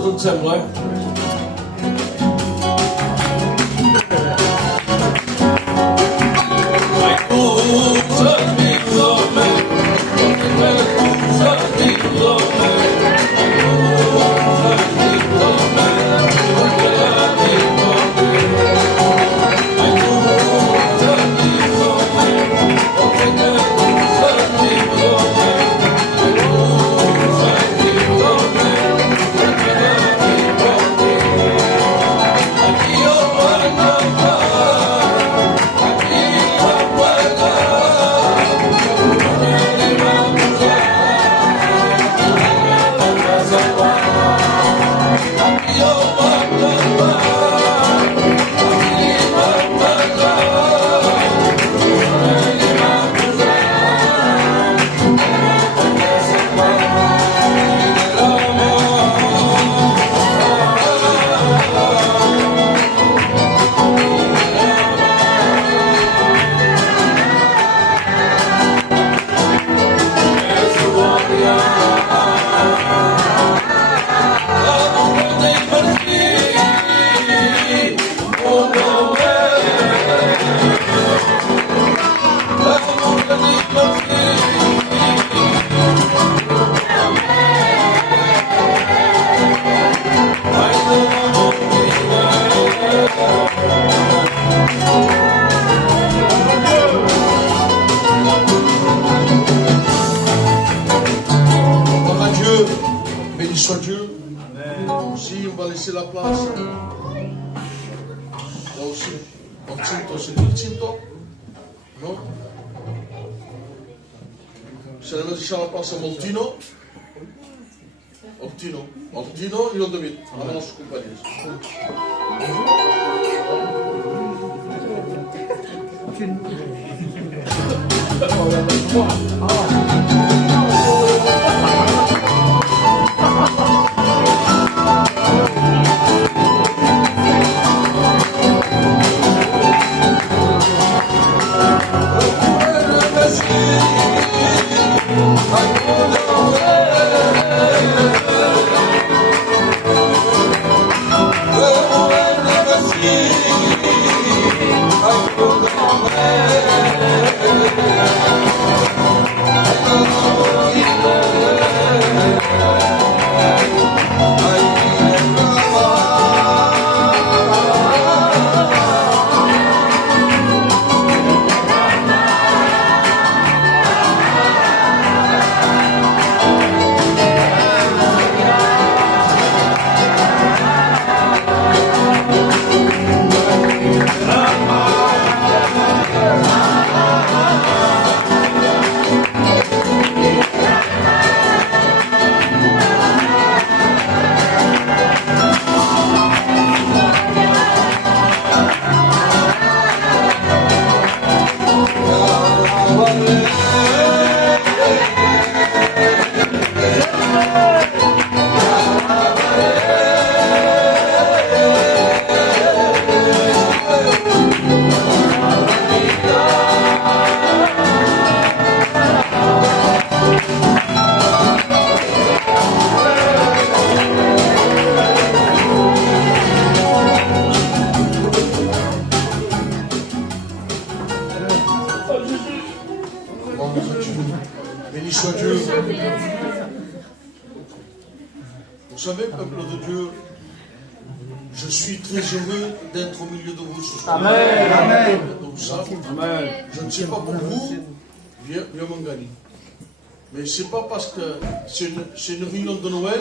tot et sembla, eh? Soit Dieu. Si on va laisser la place. Là aussi. Occinto, c'est Occinto. Non? Se ne lascia la place a Moltino. Moltino, io devo alla nostra compagnia. Béni soit Dieu. Vous savez, peuple de Dieu, je suis très heureux d'être au milieu de vous ce soir. Amen. Amen. Donc ça, je ne sais pas pour vous, viens m'en gagner. Mais ce n'est pas parce que c'est une réunion de Noël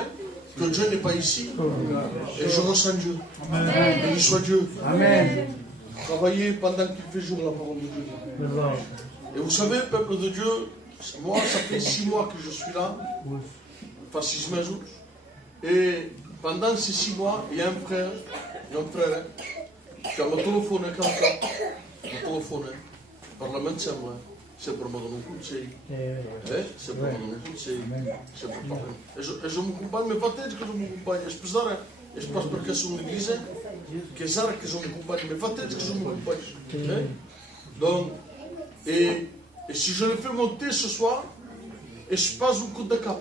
que Dieu n'est pas ici. Et je ressens Dieu. Amen. Béni soit Dieu. Amen. Travaillez pendant qu'il fait jour la parole de Dieu. Et vous savez, peuple de Dieu, moi, ça fait 6 mois que je suis là, enfin 6 meses. Et pendant ces 6 mois, il y a un frère qui m'a téléphoné quand il m'a téléphoné, Parlamento moi, c'est pour me donner un conseil. C'est pour me donner un conseil. Et je m'accompagne, mais pas tête que je m'accompagne. Je passe parce que c'est une église, que je m'accompagne, mais pas tête que je m'accompagne. Donc, et si je le fais monter ce soir, et je passe un coup de cap.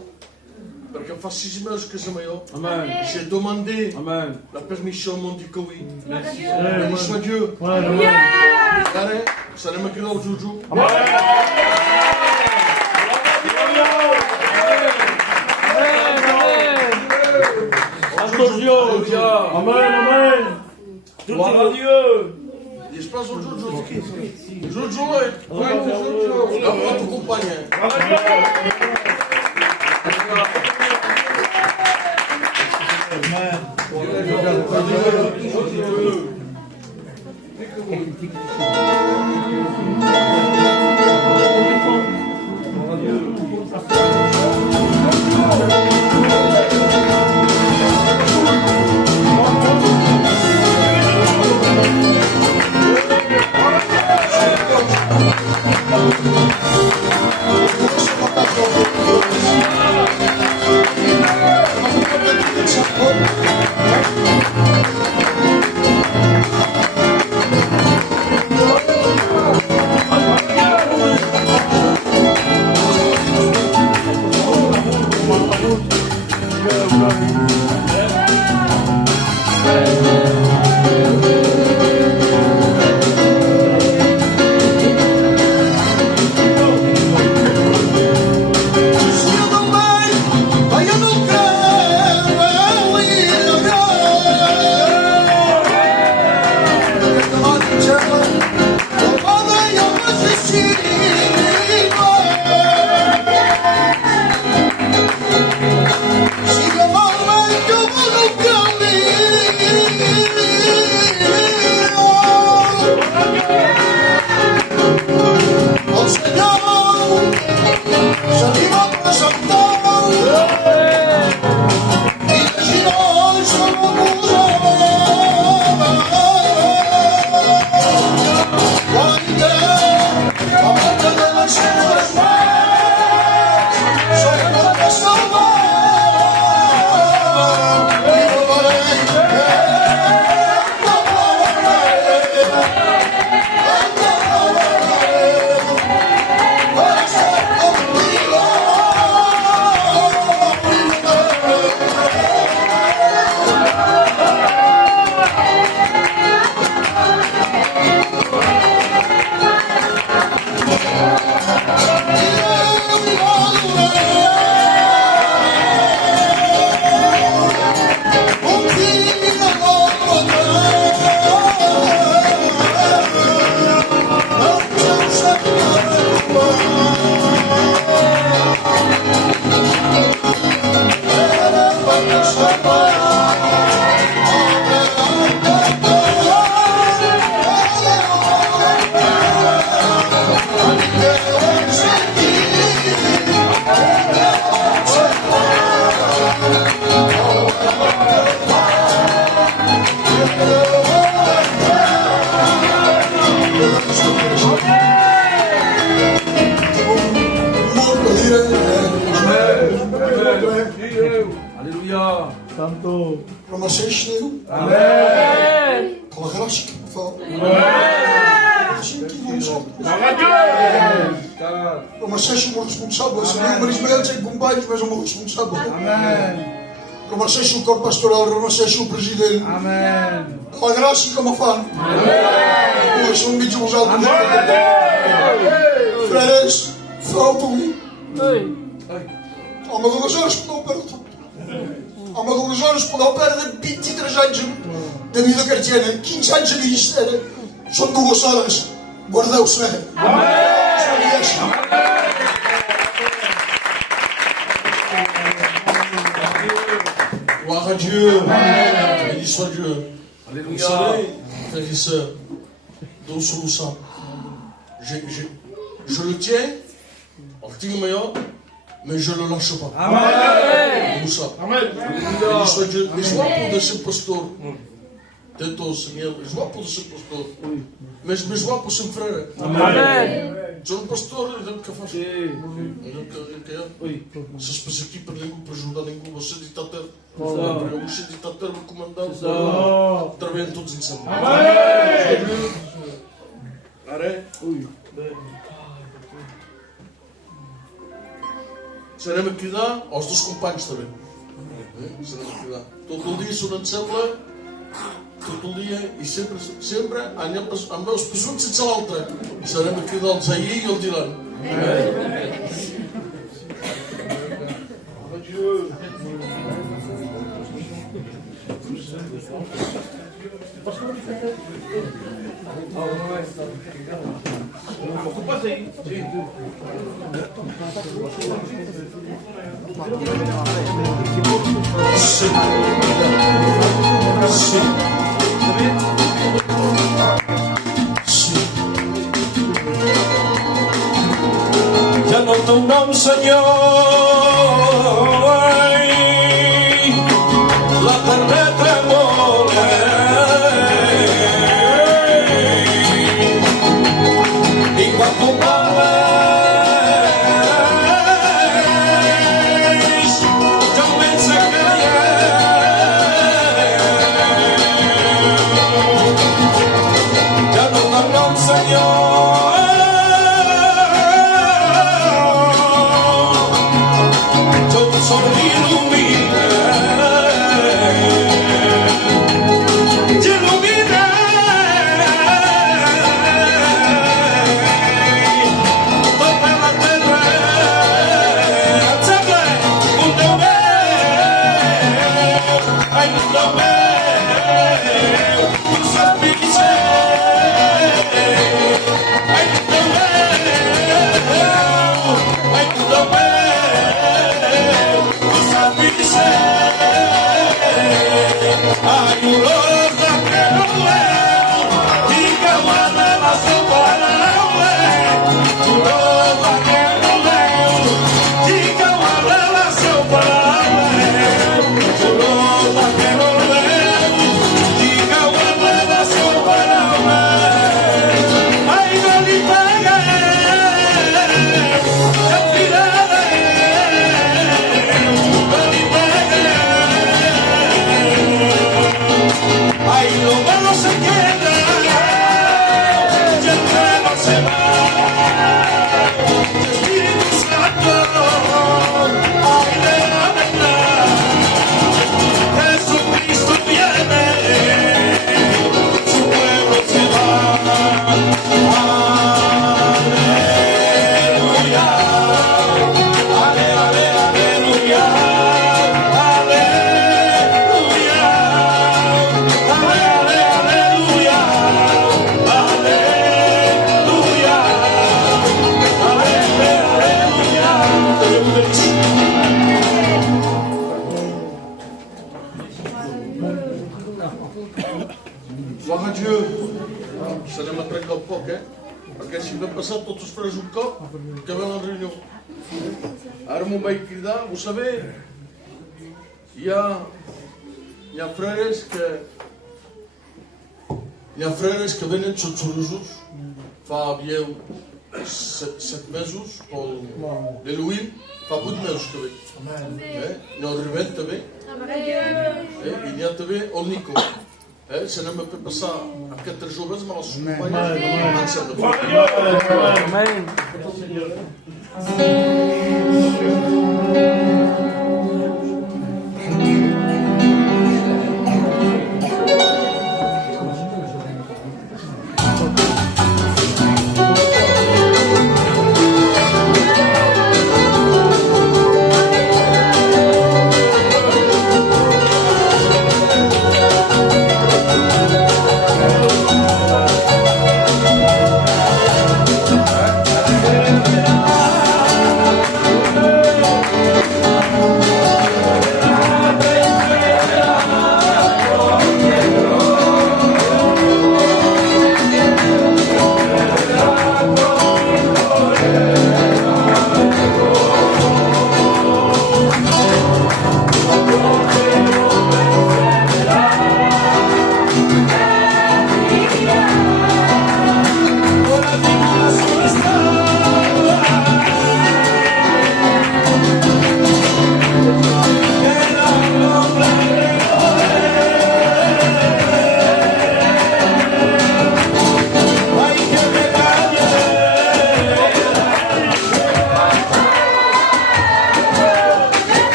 Parce que fa 6 mesos que som io. Amen. J'ai demandé Amen. la permission, m'ont dit que oui. Merci. Béni soit Dieu. Amen. Allez, ça ne me crie au joujou. Amen. Amen. Amen. Gloire à Dieu. Il se passe au joujou. Joujou, la votre compagnie. Alléluia. Santo. Amen. Amen. Promoção responsável, Senhor, mas mesmo companheiros, mas um responsável. Amen. Promoção o corpo pastoral, promoção o presidente. Amen. A graça como fã. Amen. Nós somos muito usados. Frères, faltam-me. Há uma das horas que não perto. Há uma das horas que não perto de 23 anos da vida cristiana, 15 anos de ministério. São 2 horas. Guardei o Senhor. Amém. Gloire à Dieu. Béni soit Dieu. Alléluia. Vous savez, frères et sœurs, dans ce sang, je le tiens, mais je ne le lâche pas. Amen. Amen. Béni soit Dieu. Et je vois pour de ce pasteur. Tento, Seigneur, je vois pour de ce pasteur. Mais je vois pour son frère. Amen. Je suis un pasteur, que faz? Se passa aqui para ajudar ninguém, você é ditador. Você é ditador, o comandante. Trabalham todos em São Paulo. serem a cridar als dos companys també. Serem a cridar. Tot el dia són en cel·la, tot el dia, i sempre amb els pesuts sense l'altre. Serem a cridar el Zahir i el Dylan. Ja no té un nom, Senyor, la terra tremola. I quan tu parles, jo començo a callar. Ja no té un nom, Senyor, sol il·lumina, il·lumina tota la terra. Em sembla un Déu meu, ai, un Déu meu, un Espírit Sant, ai, un Déu meu, ai, un Déu meu. Ai, olor daquele léu, e que guarda la seu palau, olor daquele léu, e que guarda la seu palau, olor daquele léu, e que guarda la seu palau. Ai, no li pega, el pirada, no li pega. Ay, lo malo se queda, y el bueno se va. Espíritu Santo, ay, de la verdad, Jesucristo viene, su pueblo se va. Aleluya, ale, ale, aleluya. Gloire à Dieu. Serem a trencar un poc, perquè si vam passar tots els frères un cop, que vam a la reunió. Ara m'ho vaig cridar, vous savez, hi ha frères que venen xotxorosos fa avieu 7 mesos, l'Elohim fa 8 mesos que ve. N'hi ha el Ribet també, i n'hi ha també el Nico. Se n'hem de fer passar aquests joves amb els seus companys.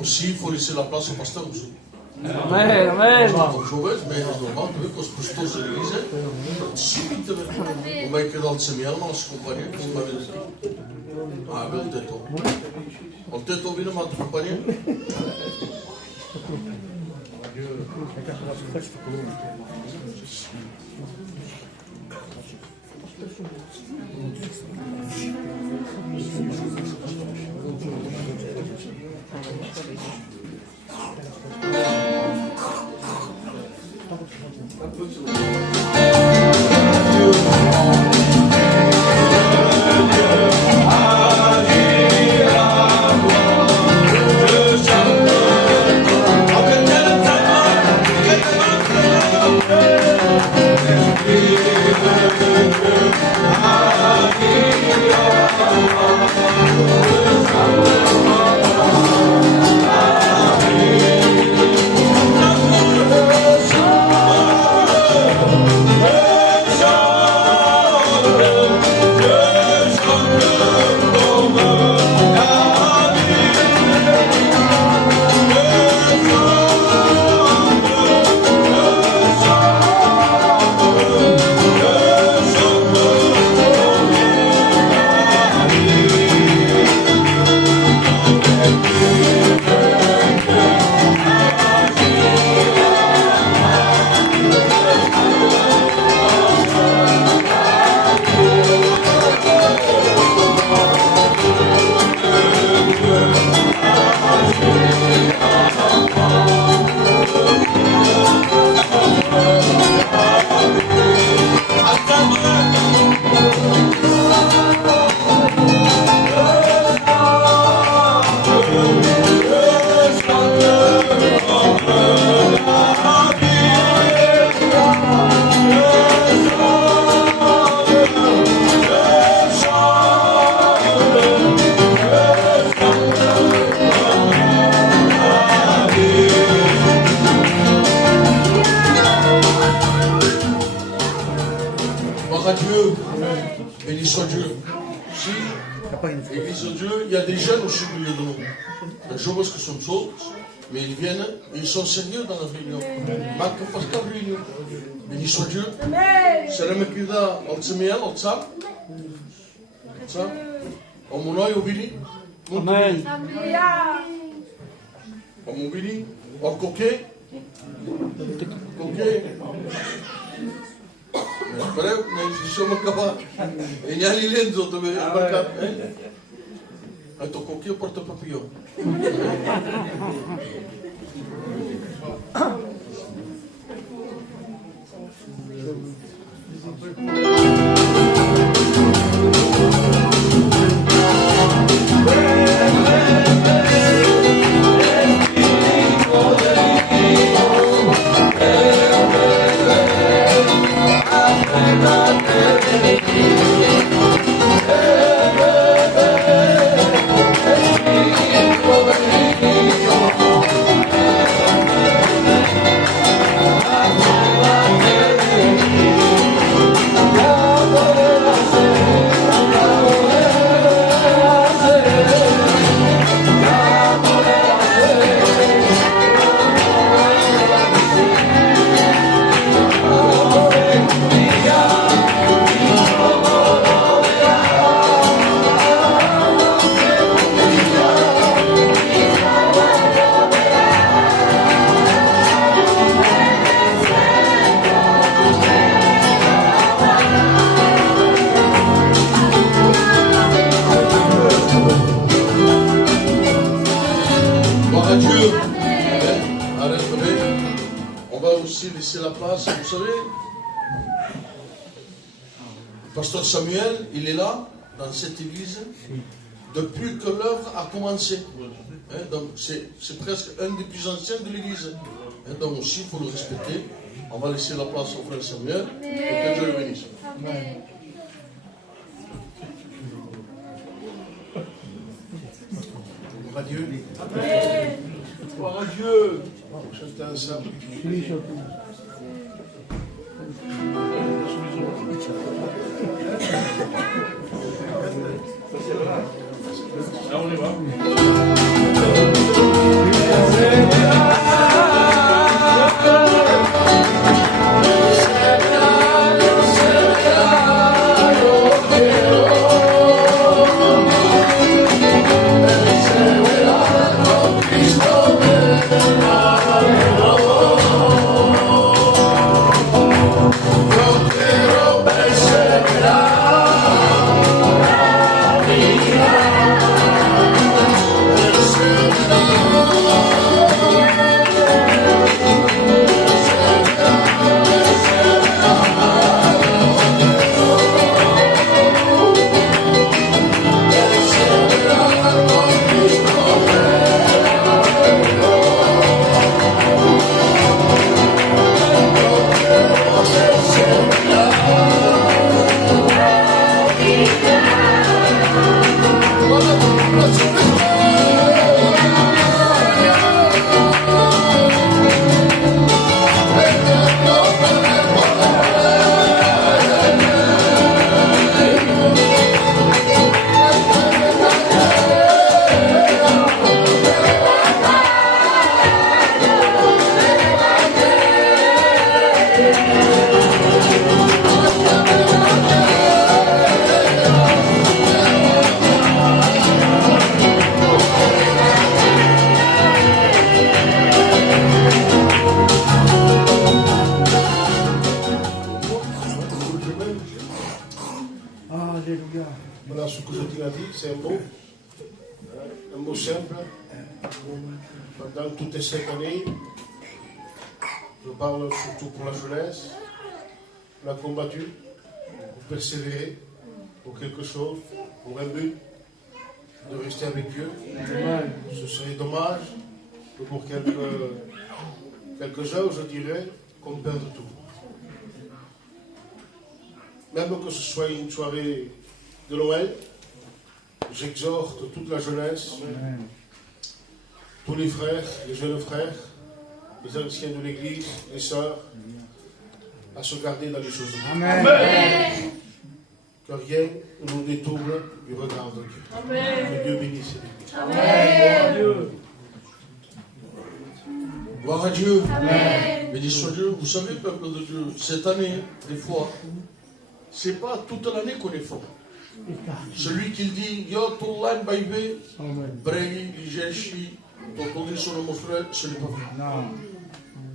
Aussi, il faut laisser la place au pasteur aussi. Amen, amen. Donc, je vais, mais normal, que ce Christos de l'Église, subito, on va écrire dans le séminaire, on se comprend, on va le dire. Ah, ben, le téton. Le téton, vient de m'accompagner. Béni soit Dieu. Si, Église de Dieu, il y a des jeunes aussi au milieu de nous. Je vois ce que sont choses, mais ils viennent et ils sont sérieux dans la réunion. Marque Pascal réunion. Béni soit Dieu. C'est le mec qui a au Tseméal, au Tsap. Au Monoï, au Bili. Amen. Au Mobili, au Coquet. Coquet. Però siamo capaci e gli ali lenzo dove hai tocco che io porto papillon. Pasteur Samuel, il est là, dans cette église, depuis que l'œuvre a commencé. Donc c'est presque un des plus anciens de l'église. Donc aussi, il faut le respecter. On va laisser la place au frère Samuel et que Dieu le bénisse. Gloire à Dieu. Gloire à Dieu. Chantez ensemble. Là, on y va. Voilà ce que je t'ai dit, c'est un mot simple. Pendant toutes ces années, je parle surtout pour la jeunesse. On a combattu pour persévérer, pour quelque chose, pour un but, de rester avec Dieu. Ce serait dommage que pour quelques heures, je dirais, qu'on perde tout. Même que ce soit une soirée de Noël, j'exhorte toute la jeunesse, tous les frères, les jeunes frères, les anciens de l'église, les sœurs, à se garder dans les choses de Dieu. Amen. Que rien ne nous détourne du regard de Dieu. Amen. Que Dieu bénisse l'église. Amen. Gloire à Dieu. Amen. Béni soit Dieu. Vous savez, peuple de Dieu, cette année, des fois, c'est pas toute l'année qu'on est fort. Celui qui dit, yo, tout l'an, baïbé, brei, ligeshi, ton conduit sur le frère, ce n'est pas vrai.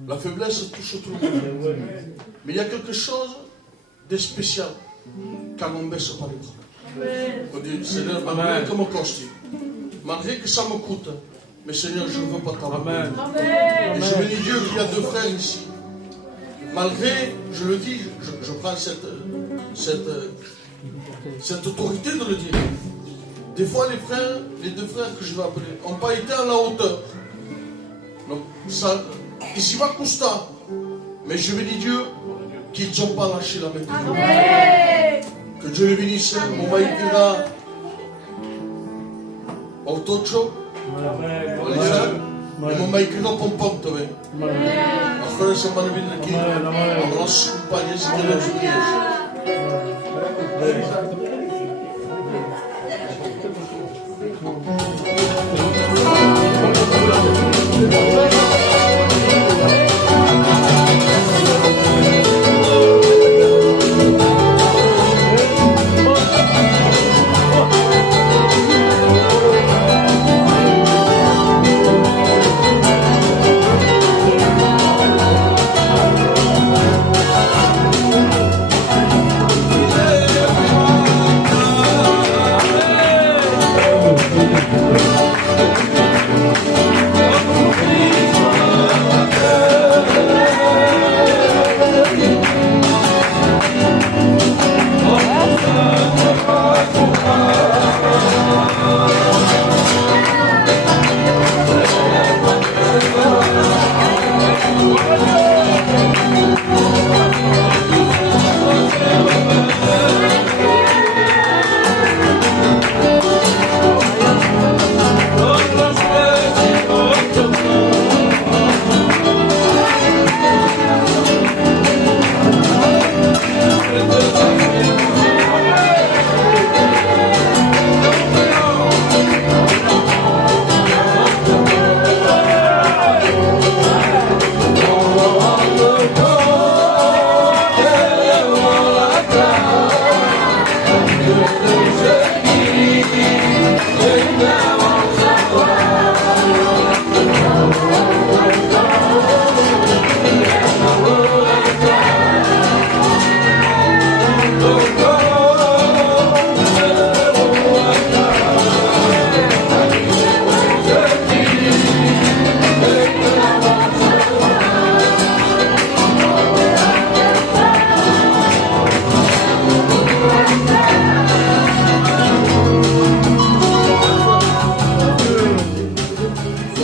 La faiblesse touche tout le monde. Mais il y a quelque chose de spécial quand on baisse pas les bras. On dit, Seigneur, malgré que me coste, malgré que ça me coûte, mais Seigneur, je ne veux pas t'abandonner. Et je bénis Dieu qu'il y a deux frères ici. Malgré, je le dis, je prends cette autorité de le dire. Des fois, les deux frères que je vais appeler, n'ont pas été à la hauteur. Donc, ça, ici va Costa. Mais je bénis Dieu qu'ils n'ont pas lâché la main de Dieu. Que Dieu les bénisse. Mon maïkira, Autocho, mon maïkira pompom, tu vois. Après, c'est pas le bien de qui. On lance une panier, c'était le juillet.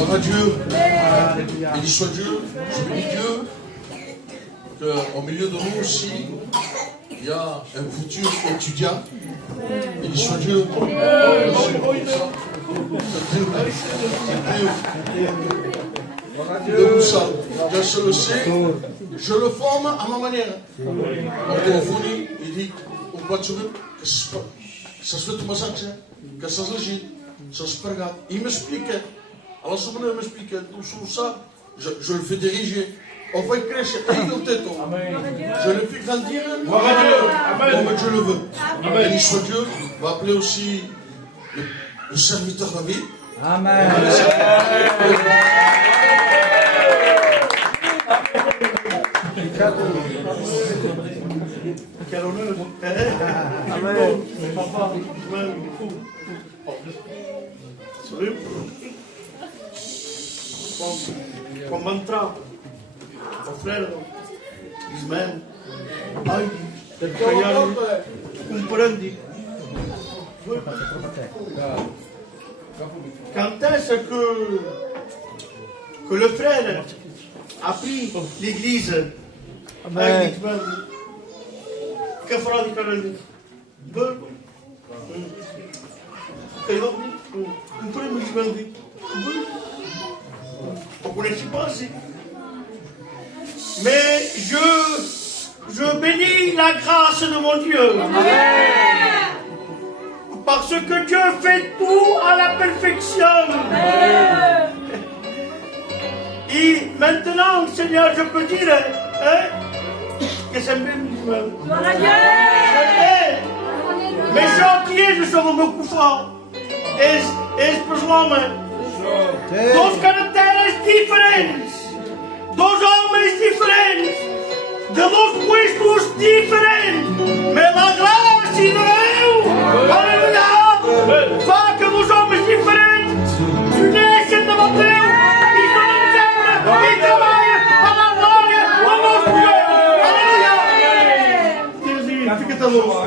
Gloire à Dieu. Béni soit Dieu. Je bénis Dieu. Qu'au milieu de nous aussi, il y a un futur étudiant. Béni soit Dieu. De Moussa. Je le sais. Je le forme à ma manière. Il dit, au bout de que ça se fait tout ça, que ça se gîte, ça se regarde. Il m'expliquait. Alors, ce moment, il m'expliquait tout sur ça. Je le fais diriger. On va crescer. Je le fais grandir. Comme Dieu le veut. Béni soit Dieu. On va appeler aussi le serviteur David. Amen. Quel honneur. Amen. Papa, sérieux? Con mantra, mon frère, Ismaël, Heidi, del Caiano, comprendi. Quand est-ce que le frère a pris l'église avec que fera di Carolina? On connaît pas aussi. Mais je bénis la grâce de mon Dieu. Parce que Dieu fait tout à la perfection. Et maintenant, Seigneur, je peux dire que c'est bien. Mais gentil, je sou meu cufal. És homem. Dois caracteres diferentes. Dois homens diferentes. De dois puestos diferentes. Mais la grâce de Deus, aleluia, fa que dos homens diferentes se uniscem devant Deus e falam sempre e trabalham para a glória do nosso Deus. Aleluia. Fica tão louco.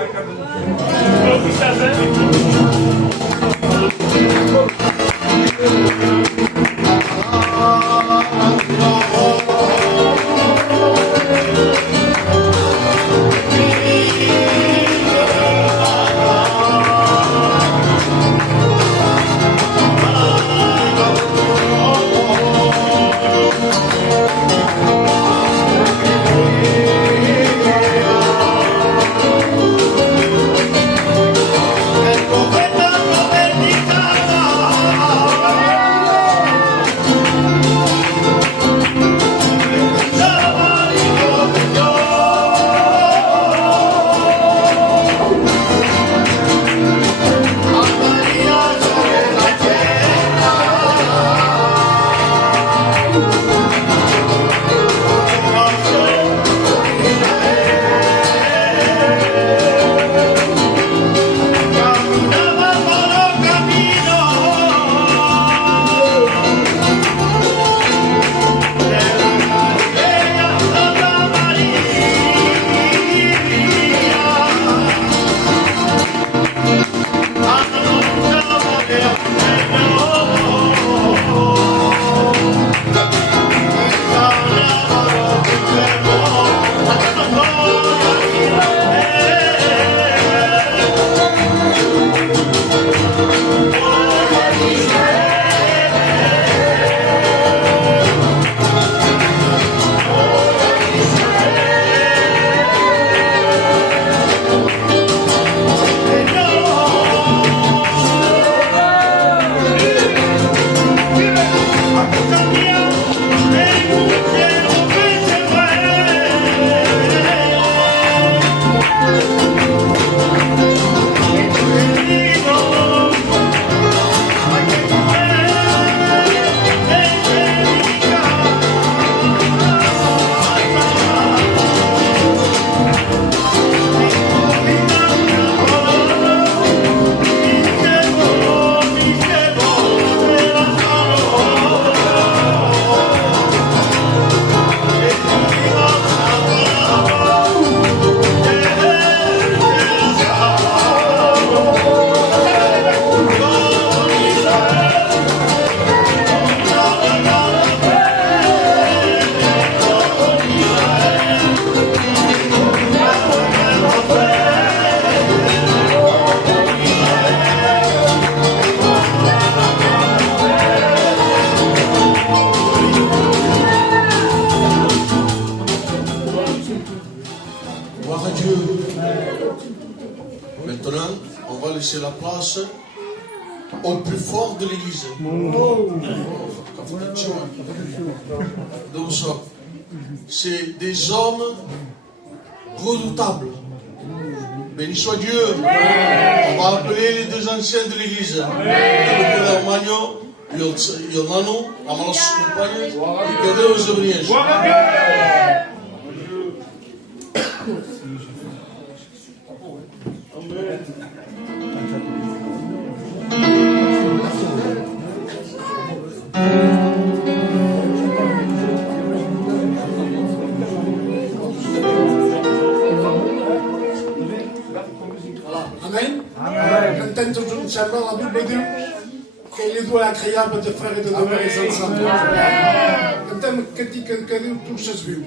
laisser la place au plus fort de l'église. Donc, c'est des hommes redoutables. Béni soit Dieu. On va appeler les deux anciens de l'église. Le Magno, Yolano, Amalos Compagnie, et Deus Obriens. Entenc tots un sembla, la Bíblia diu que ell du a crear per de frare de donar ensemble. Cantem que diu tu ses viu.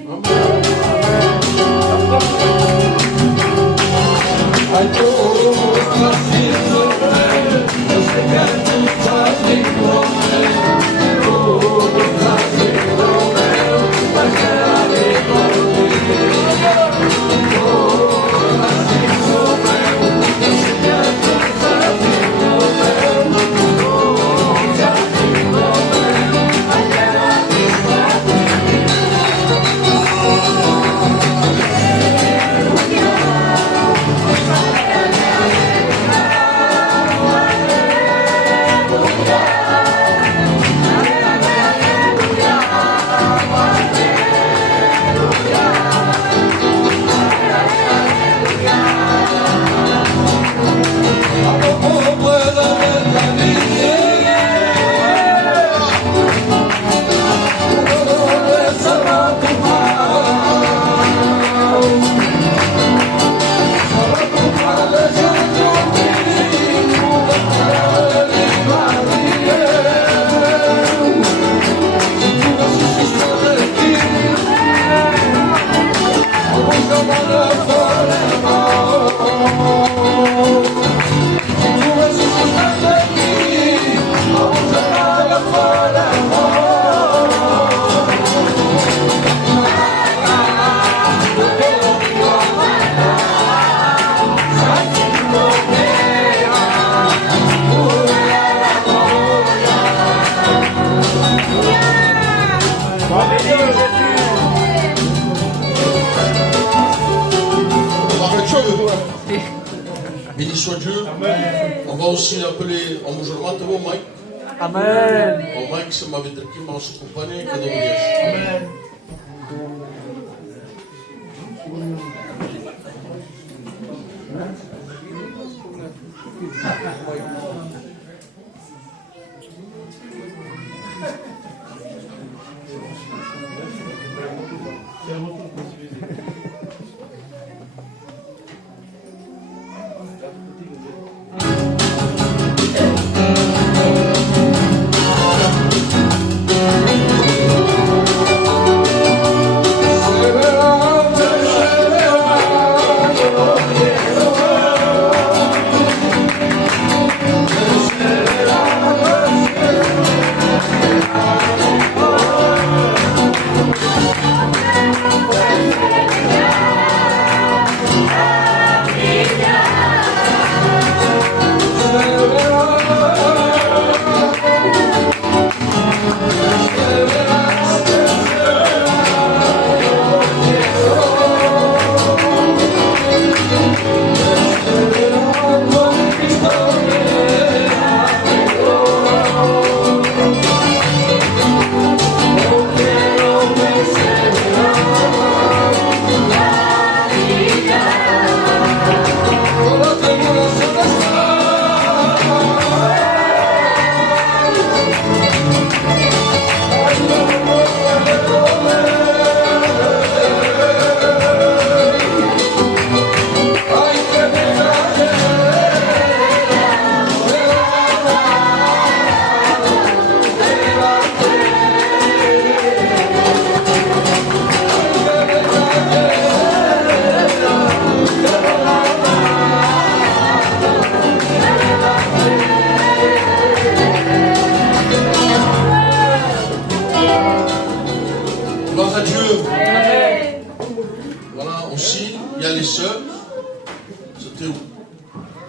Béni soit Dieu. On va aussi appeler en musulman de Mike. Amen. Mike, c'est ma vie de qui m'a accompagné. Amen.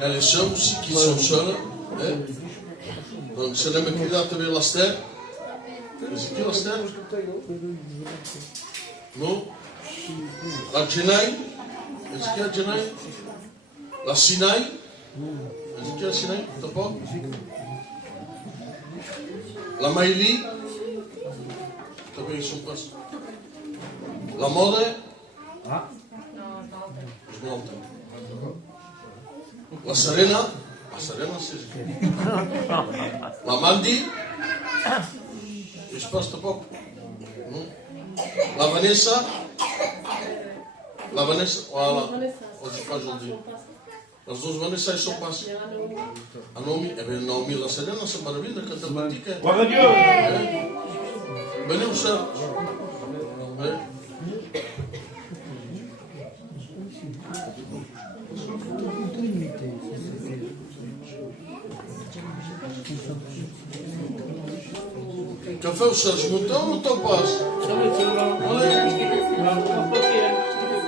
y a les sœurs aussi qui sont seules. Hein? Donc, c'est le mec qui a trouvé la terre. C'est qui la terre? Non? La Jenaï? Est-ce qu'il y a Jenaï? La Sinaï? Est-ce qu'il y a la Sinaï? T'as pas? La Maïli? T'as vu, ils sont pas. La Mode? Ah. Je m'entends. La Serena? La Serena, c'est. La Mandy? Je pense pas. Non? La Vanessa? La Vanessa, voilà. On dit pas aujourd'hui. Les deux Vanessa, ils sont passés. A Naomi, eh bien, Naomi, la Serena, c'est maravilloso, quand elle me dit que. Gloire à Dieu. Venez, vous sœurs. Café au Serge Mouton ou Topaz?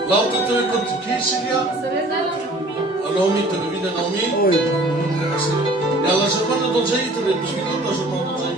L'autre, tu es contre qui, Sylvia? A Naomi, tu es venu à Naomi? Oui. Et à la germane d'Olzei, tu es venu à la germane d'Olzei?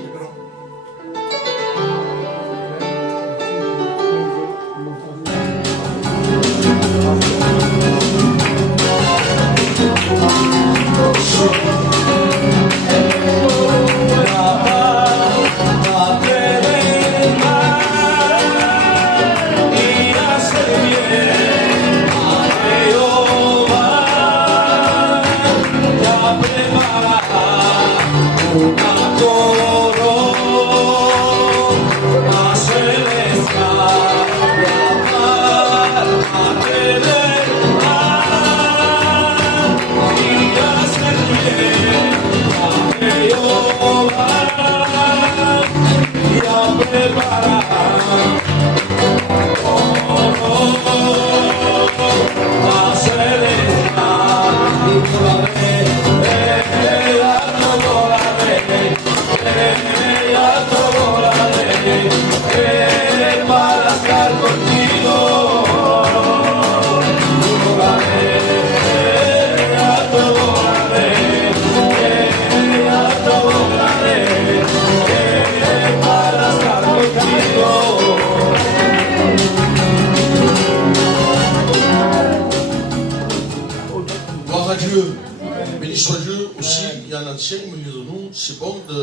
C'est bon de.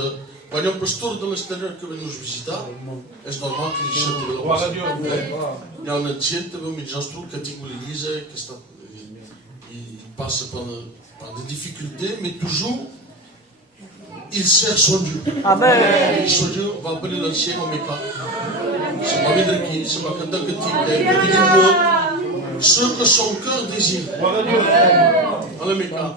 Quand il y a un pasteur de l'extérieur qui vient nous visiter, c'est normal qu'il chante de la voix. Il y a un ancien qui vient nous instruire, qui l'église, il passe par des difficultés, mais toujours, il sert son Dieu. Amen. Son Dieu va appeler l'ancien Omeka. C'est pas Médreki, c'est pas Kandak Katik, ce que son cœur désire. Omeka.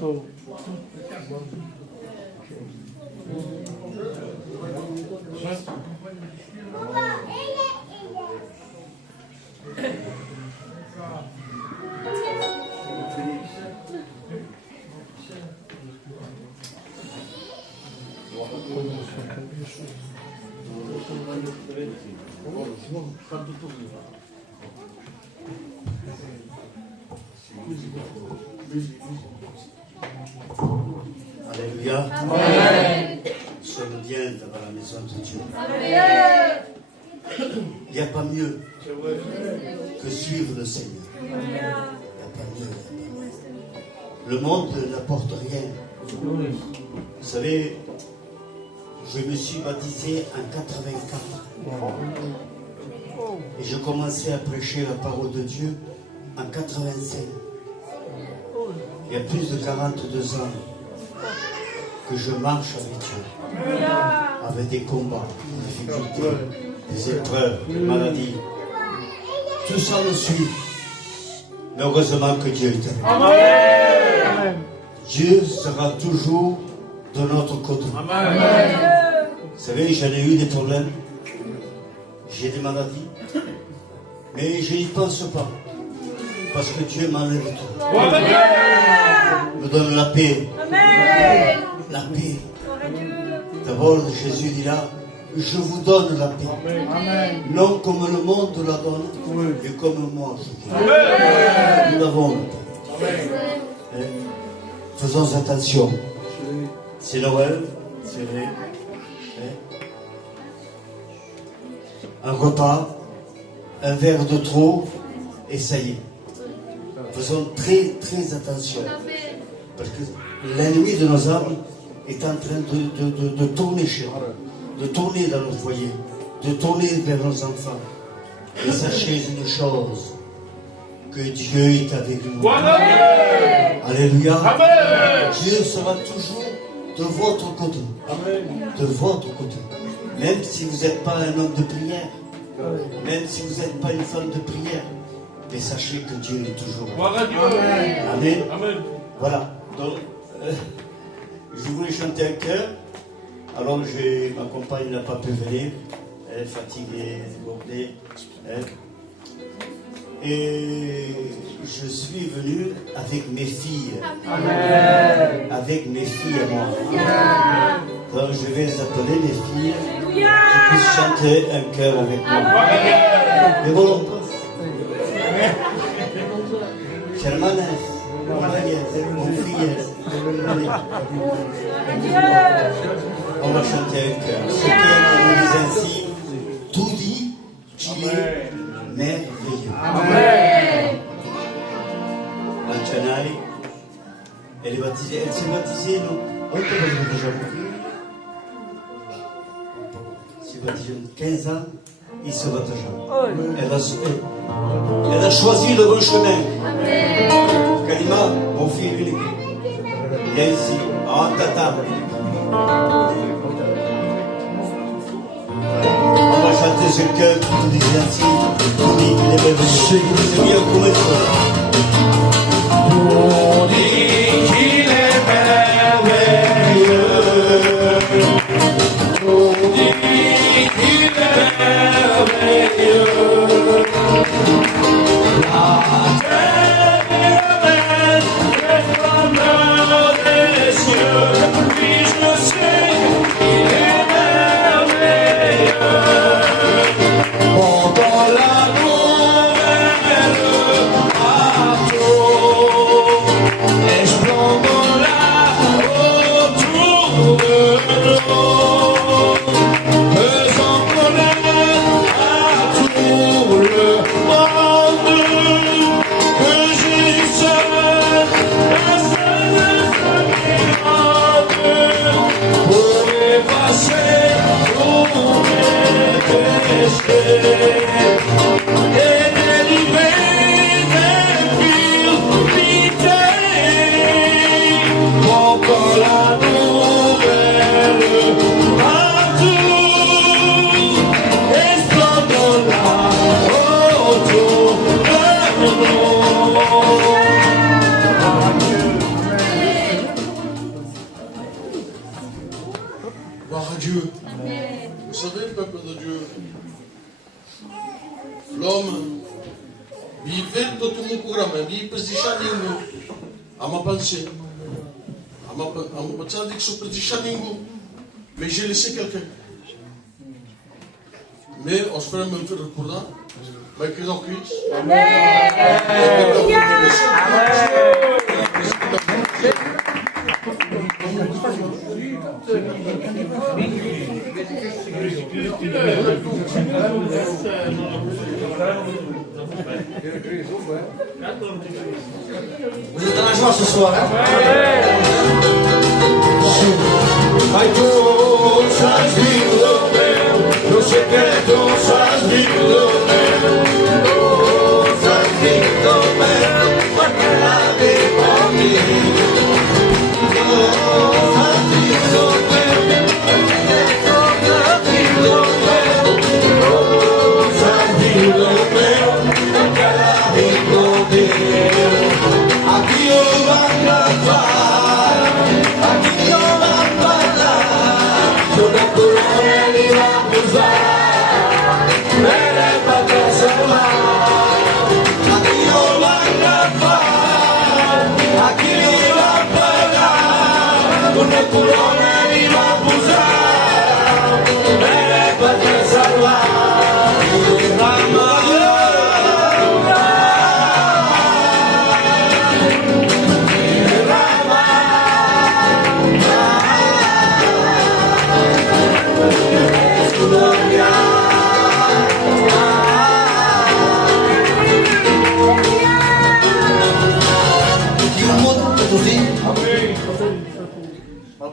Alléluia. Amen. Sommes bien devant la maison de Dieu. Amen. Il n'y a pas mieux que suivre le Seigneur. Il n'y a pas mieux. Le monde n'apporte rien. Vous savez, je me suis baptisé en 84. Et je commençais à prêcher la parole de Dieu en 85. Il y a plus de 42 ans que je marche avec Dieu. Avec des combats, des difficultés, des épreuves, des maladies. Tout ça me suit. Mais heureusement que Dieu est avec nous. Dieu sera toujours de notre côté. Amen. Vous savez, j'en ai eu des problèmes. J'ai des maladies. Mais je n'y pense pas. Parce que Dieu m'enlève tout. Amen. Me donne la paix. Amen. La paix. D'abord, Jésus dit là, je vous donne la paix. Amen. Non comme le monde la donne, mais comme moi je dis. Nous avons la paix. faisons attention. C'est Noël, c'est vrai. Un repas, un verre de trop, et ça y est. Faisons très très attention. Parce que l'ennemi de nos âmes est en train de tourner chez nous, de tourner dans nos foyers, de tourner vers nos enfants. Et sachez une chose, que Dieu est avec nous. Amen. Alléluia. Amen. Dieu sera toujours de votre côté. De votre côté. Même si vous n'êtes pas un homme de prière, même si vous n'êtes pas une femme de prière, mais sachez que Dieu est toujours là. Amen. Amen. Voilà. Donc, je voulais chanter un chœur. Alors, ma compagne n'a pas pu venir. Elle est fatiguée, débordée. Et je suis venu avec mes filles. Amen. Avec mes filles à moi. Donc, je vais les appeler mes filles qui puissent chanter un chœur avec moi. Mais bon, hermanas, mon fille, on va chanter un chœur. Ce chœur nous dit ainsi, tout dit qu'il est merveilleux. Amen. Lancianai, elle s'est baptisée, non? On peut pas déjà mourir. Elle s'est baptisée 15 ans, il se baptise. Elle a choisi le bon chemin. Kalima, mon fils unique, il est ici, à ta table. On va chanter ce cœur qui dit ainsi, tout dit qu'il est merveilleux. C'est bien comme il faut. On dit qu'il est merveilleux. On dit qu'il est merveilleux. La terre est resplendeur des cieux. Oui, je sais qu'il est merveilleux. Pendant la nouvelle bateau, esplendant-la autour de nous, faisant connaître à tout le monde que Jésus seul, la seule miracle, pour effacer tous mes péchés. Et délivrer des fidélités, encore la nouvelle partout, esplendant-la autour de nous. Gloire à Dieu. Vous savez, peuple de Dieu, l'homme vivait dans tout mon programme, vivait positionné à ma pensée, à ma pensée que je positionné, mais j'ai laissé quelqu'un. Mais on se fait même faire le courant, mais qu'ils en cuisent. Vous êtes dans la joie ce soir, hein? Amen.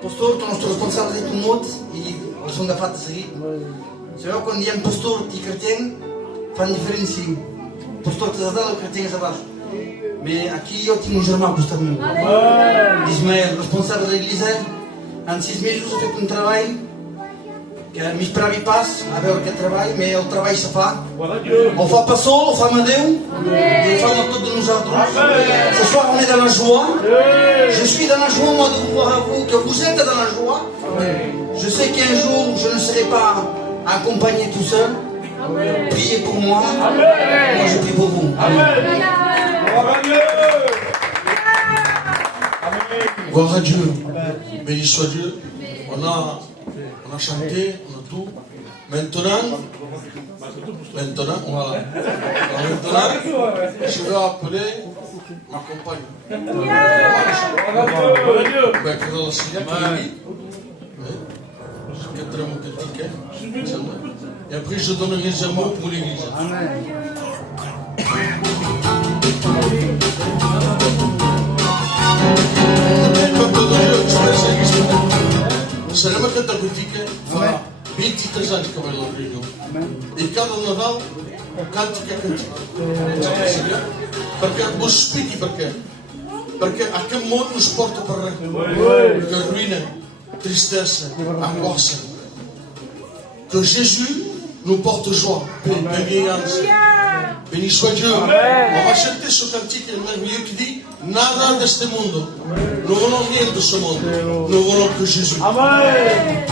pastor, tu nostro responsabile di tumult, e sono da fatta seguire. Se io quando è un pastor di cretien, fa differenza. Pastor te dá o cretien se va. Mas aqui eu tinha um irmão que está comigo. Diz-me, responsável da igreja, antes de meses eu fiz um trabalho, que me esperava e passo, a ver o que é trabalho, mas o trabalho se faz. Ou faz para sol, ou faz madeu, e faz todos nos outros. Ce soir on est dans la joie, je suis dans la joie, moi de vous voir à vous, que vous êtes dans la joie. Je sais qu'un jour je ne serai pas accompagné tout seul. Priez pour moi, moi je prie pour vous. Gloire à Dieu. Béni soit Dieu. On a chanté, on a tout. Maintenant, voilà. Alors maintenant, je vais appeler ma compagne. Ben, pour la Syria qui est dit, et après je donnerai un mot pour l'église. Saremo canta cantiche fa 23 anni che vedo il Rio e cada Nadal cantica perché lo spiti perché a che modo non porta per re che ruina, tristesse, angoisse que Jésus nous porte joie, bienveillance. Béni soit Dieu. On va chanter ce cantique merveilleux qui dit nada de este mundo. Nous voulons rien de ce monde. Nous voulons que Jésus. Amen.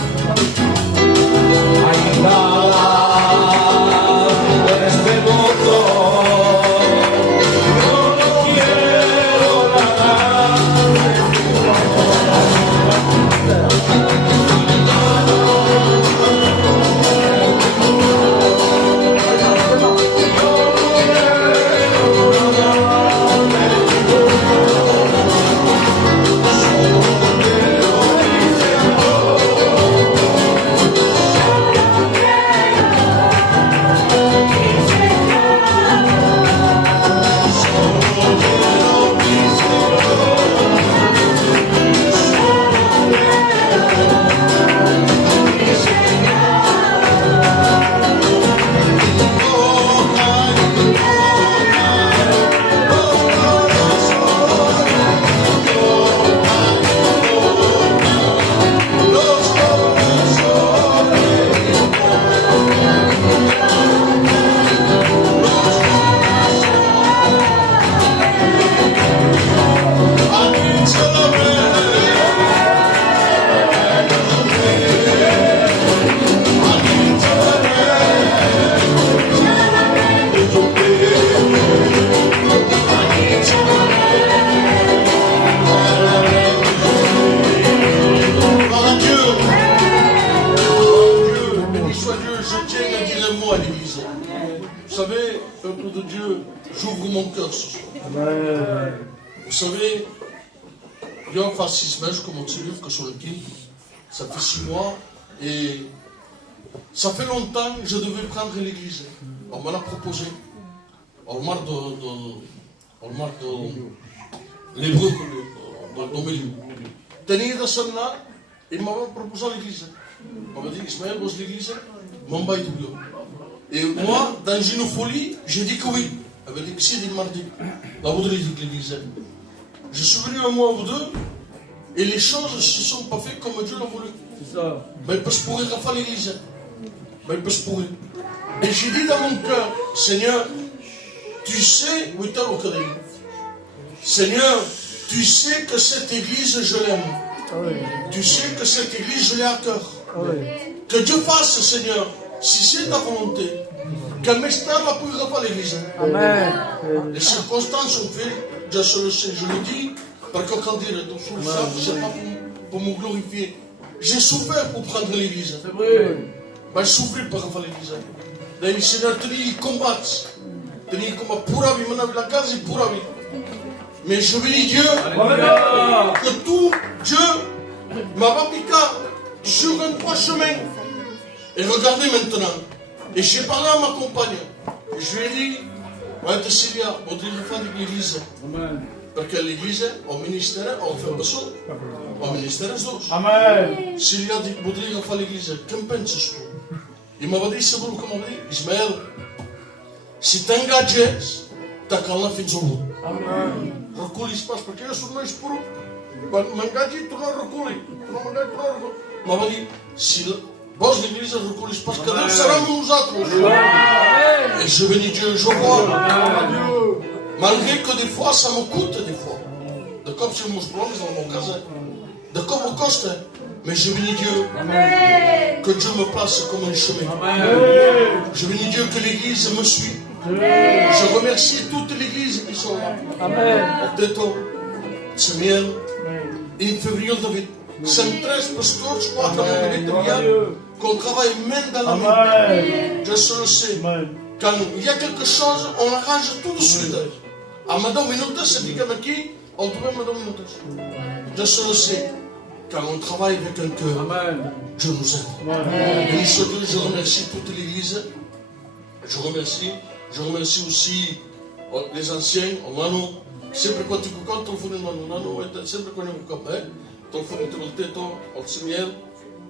Vous savez, peuple de Dieu, j'ouvre mon cœur ce soir. Vous savez, il y a un 6 meses comme on dit que sur le king, ça fait 6 mois et ça fait longtemps que je devais prendre l'église. On me l'a proposé. On m'a de l'hébreu dans le milieu. Tenir de celle-là, il m'a proposé l'église. On m'a dit, Ismaël, vous l'église, mon bail du bureau. Et moi, dans une folie, j'ai dit que oui. Elle m'a dit que c'est dit mardi. La voudrait de l'église. Je suis venu un mois ou deux, et les choses ne se sont pas faites comme Dieu l'a voulu. C'est ça. Mais parce que pour faire l'église. Mais parce que pour. Et j'ai dit dans mon cœur, Seigneur, tu sais où est au cœur. Seigneur, tu sais que cette église, je l'aime. Tu sais que cette église, je l'ai à cœur. Que Dieu fasse, Seigneur, si c'est ta volonté, qu'un m'externe a pu refaire l'église. Amen. Les circonstances ont fait, je le sais, je le dis, parce que quand dire tout ça, c'est pas pour me glorifier. J'ai souffert pour prendre l'église. C'est vrai. J'ai souffert pour refaire l'église. Le Seigneur tenait combattre. Tenait combattre pour la vie, maintenant la case pour la vie. Mais je bénis Dieu que tout Dieu m'a mis sur un droit chemin. Et regardez maintenant. Et j'ai parlé à ma compagne. Et je lui ai dit, ouais, Célia, on dit le fan de l'église. perché l'Église, au ministère, on fait pas ça. Au ministère, c'est ça. Amen. S'il y a des boudries à l'Église, qu'en penses tu? Il m'a dit, c'est bon, comment on dit? Ismaël, si tu engages, tu as qu'à la fin de jour. Amen. Recule espaço, porque eu sou mais puro. Quando me engaje, tu não recule. Tu não me engaje, tu não recule. Mas vai dizer, se vós de igreja recule espaço, que Deus será nos outros. Et je bénis Dieu, je vois. Malgré que des fois, ça me coûte des fois. De comme si je me plonge dans mon casin. De comme on coste. Mais je bénis Dieu. Que Dieu me place comme un chemin. Je bénis Dieu que l'Église me suit. Je remercie toute l'Église qui sont là. Amen. Detto, Samuel, in février David. C'est 13 pasteurs, je crois, qu'on travaille main dans la main. Je sais le sais. Quand il y a quelque chose, on arrange tout de suite. À Madame Minutes, c'est dit qui on trouve Madame Minutes. Je sais le sais. Quand on travaille avec un cœur, Dieu nous aide. Et surtout, je remercie toute l'Église. Je remercie aussi les anciens, nano, sempre quando tu canto o telefone nano, sempre quando eu canto, telefone teto, o Seigneur,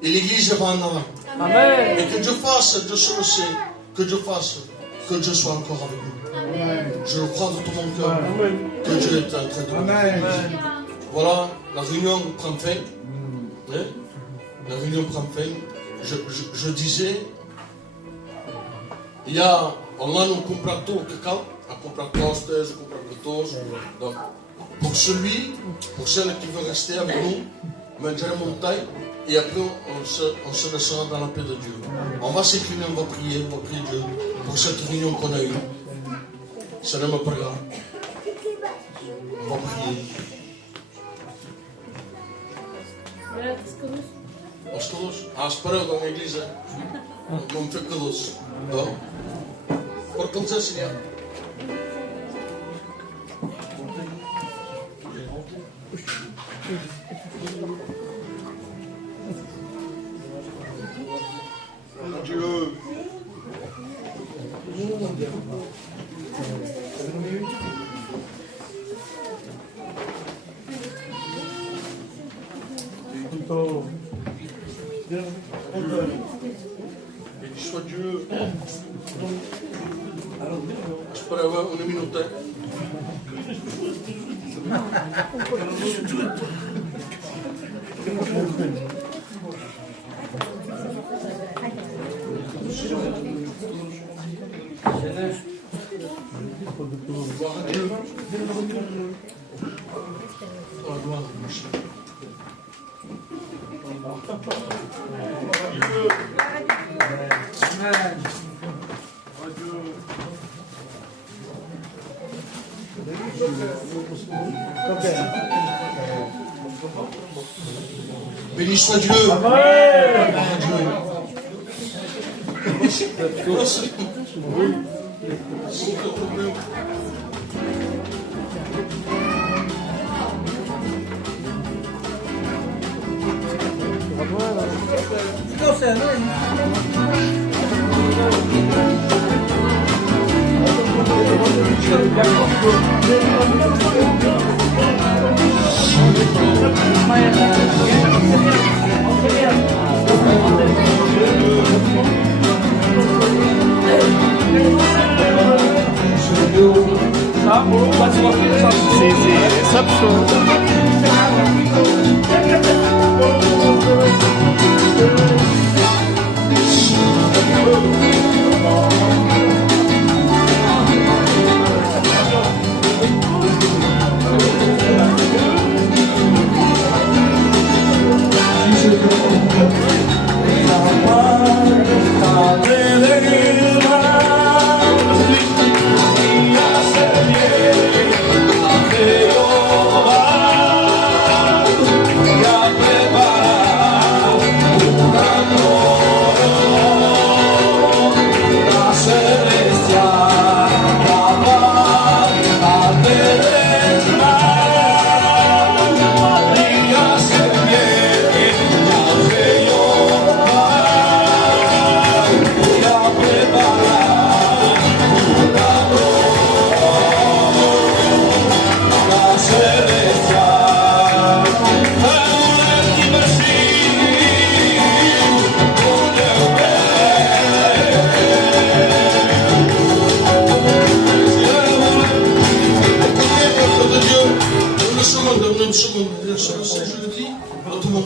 et l'Église va en avant. Amen. Et que Dieu fasse, Dieu se le sait, que Dieu fasse, que Dieu soit encore avec nous. Amen. Je le crois de tout mon cœur, que Dieu est en train de nous. Amen. Voilà, la réunion prend fin. La réunion prend fin. Je disais, il y a on a compris tout le cacao, on comprend postes, on comprend tous. Donc, pour celle qui veut rester avec nous, manger la montagne, et après on se laissera dans la paix de Dieu. On va s'incliner, on va prier Dieu pour cette réunion qu'on a eue. Ce n'est pas grave. On va prier. Os calos? Espera dans l'église. Não me fait calos. Portam-se assim, Dieu. Béni soit Dieu. Espera uma minuta. Béni soit Dieu. Jehová.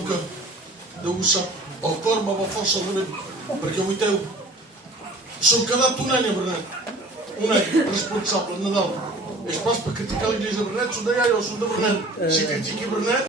que Déu ho sap, el cor me va força al rebent, perquè vuiteu, s'han quedat un any a Bernet, un any responsable, Nadal. És pas per criticar l'Iglésia de Bernet, són d'allà, jo són de Bernet. Si critiqui Bernet,